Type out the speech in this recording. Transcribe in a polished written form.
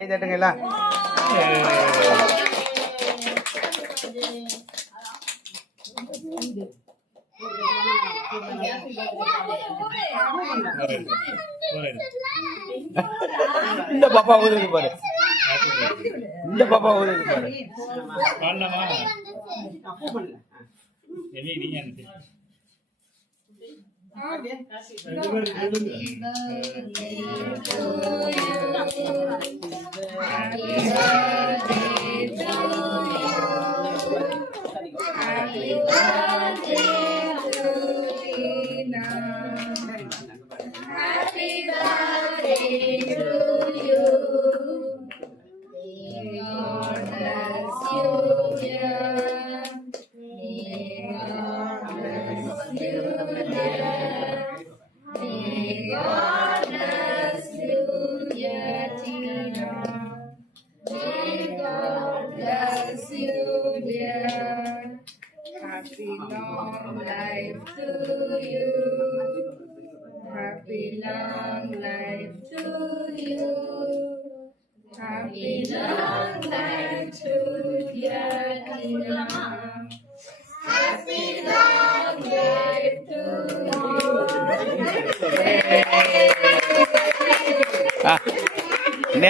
கேட்டுங்களா? இந்த பாப்பா ஊதுது பாரு, இந்த பாப்பா ஊதுது பாரு. Happy birthday to you. God bless you, dear. God bless you, dear. May God bless you, dear Tina. May God bless you, dear. Happy long life to you. Happy long life to you. Happy long life to dear Tina. Happy long life to you.